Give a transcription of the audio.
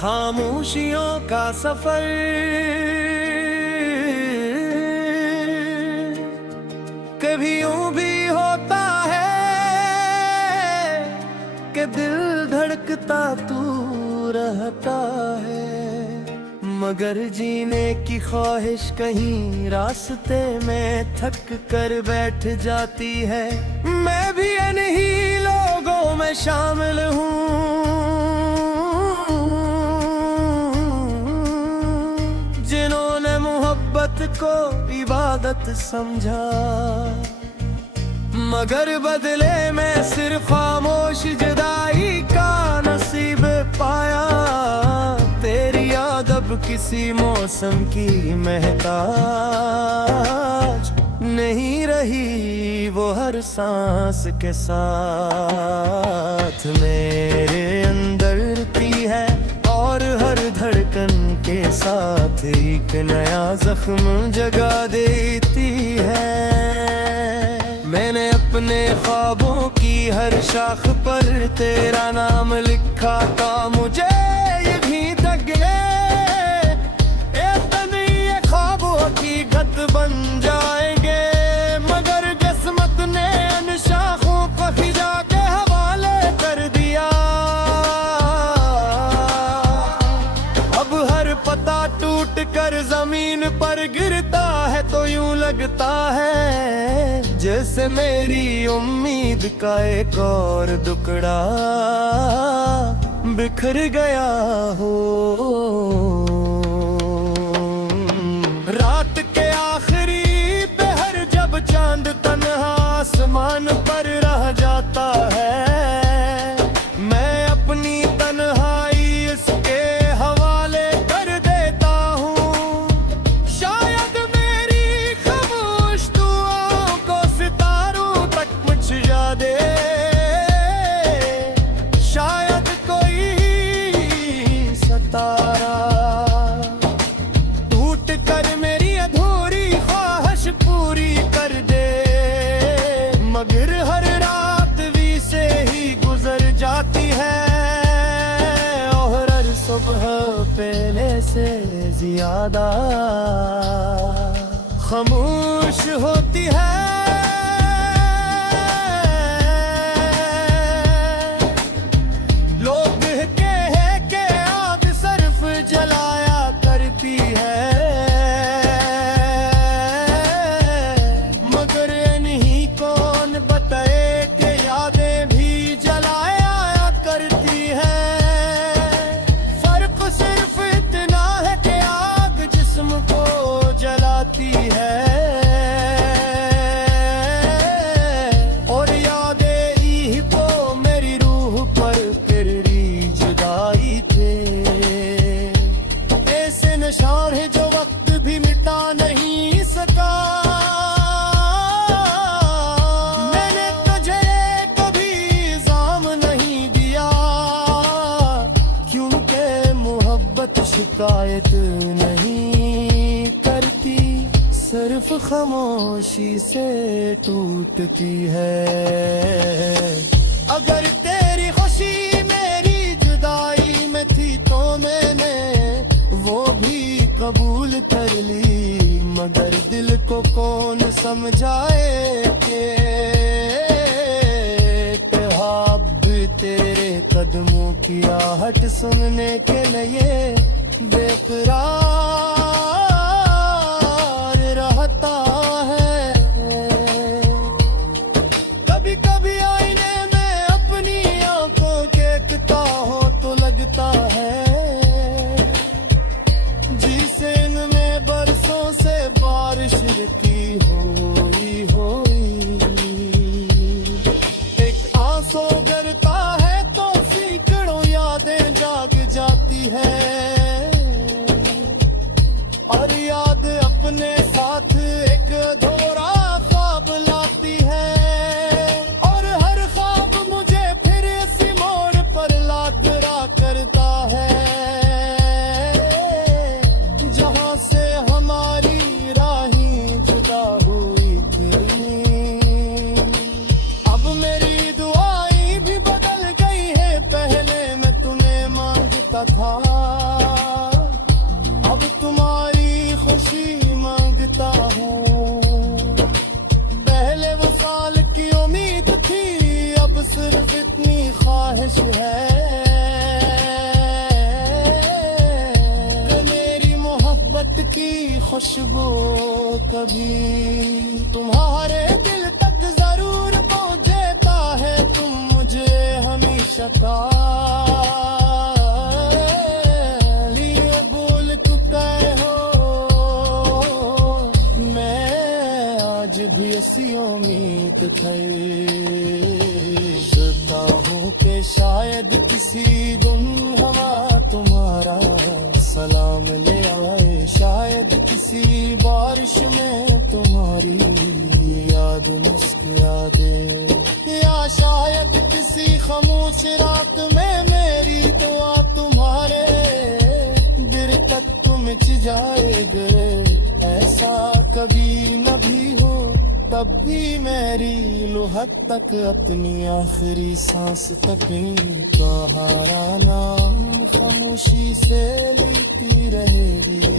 खामोशियों का सफर कभी यूं भी होता है कि दिल धड़कता तू रहता है, मगर जीने की ख्वाहिश कहीं रास्ते में थक कर बैठ जाती है। मैं भी इन्हीं लोगों में शामिल हूँ जिन्होंने मोहब्बत को इबादत समझा, मगर बदले में सिर्फ खामोश जुदाई का नसीब पाया। तेरी याद अब किसी मौसम की महताज नहीं रही, वो हर सांस के साथ मेरे अंदर रहती है और हर धड़कन के साथ एक नया जख्म जगा देती है। मैंने अपने ख्वाबों की हर शाख पर तेरा नाम लिखा था, मुझे ये भी तक ये ख्वाब हकीकत बन जाएंगे, मगर किस्मत ने इन शाखों को खिजा के हवाले कर दिया। अब हर पता टूट कर जमीन पर गिरता है तो यूं लगता है जैसे मेरी उम्मीद का एक और टुकड़ा बिखर गया हो। रात के आखिरी पहर जब चांद तन्हा आसमान पर रह जाता है, मैं अपनी तन्हाई इसके हवाले कर देता हूँ। शायद मेरी खामोश दुआओं को सितारों तक पहुंचा दे, शायद कोई सितारा टूट कर मेरी अधूरी ख्वाहिश पूरी कर दे, मगर हर रात भी से ही गुजर जाती है और हर सुबह पहले से ज्यादा खामोश होती है। लोग कहते हैं कि आग सिर्फ जलाया करती है, मगर नहीं कौन बताए कि यादें भी जलाया करती है। फर्क सिर्फ इतना है कि आग जिस्म को जलाती है और यादें ही को मेरी रूह पर फिरी जुदाई थे। ऐसे नशान है जो वक्त भी मिटा नहीं सका, मैंने तुझे कभी इल्जाम नहीं दिया, क्योंकि मोहब्बत शिकायत नहीं करती, सिर्फ खामोशी से टूटती है। अगर तेरी खुशी मेरी जुदाई में थी तो मैंने वो भी कबूल कर ली, मगर दिल को कौन समझाए कि ख्वाब तेरे कदमों की आहट सुनने के लिए बेकरार रहता है। कभी कभी आईने में अपनी आंखों देखता हो तो लगता है जिस इनमें बरसों से बारिश की होई एक आंसू गिरता है तो सैकड़ों यादें जाग जाती है। की खुशबू कभी तुम्हारे दिल तक जरूर पहुंचता है, तुम मुझे हमेशा लिए भूल चुके हो। मैं आज भी ऐसी उम्मीद करता हूँ कि शायद किसी दिन हवा तुम्हारा सलाम ले आए, शायद किसी बारिश में तुम्हारी याद मुस्कुरा दे, या शायद किसी खामोश रात में मेरी दुआ तुम्हारे दिल तक पहुंच जाए। ऐसा कभी न भी हो, तब भी मेरी लुहक तक अपनी आखिरी सांस तक तुम्हारा नाम खामोशी से लेती रहेगी।